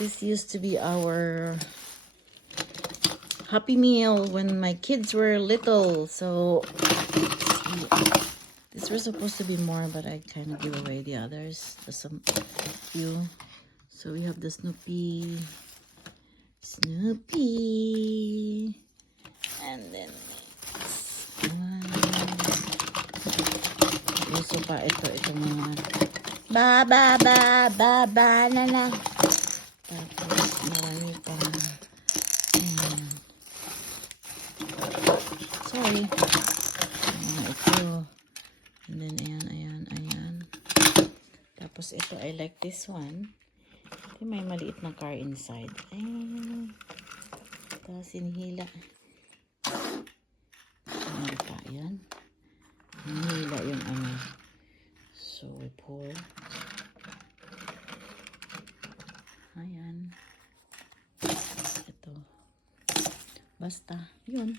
This used to be our Happy Meal when my kids were little. So these were supposed to be more, but I kind of give away the others. There's some few. So we have the Snoopy, and then gusto pa ito mga banana. Tapos marami pa. Sorry. Ito. And then ayan. Tapos ito, I like this one. Ito may maliit na car inside. Ayan. Tapos inihila. Ano pa yan? Hinihila yung ano. So we pour. Ayan. Ito. Basta. Yun.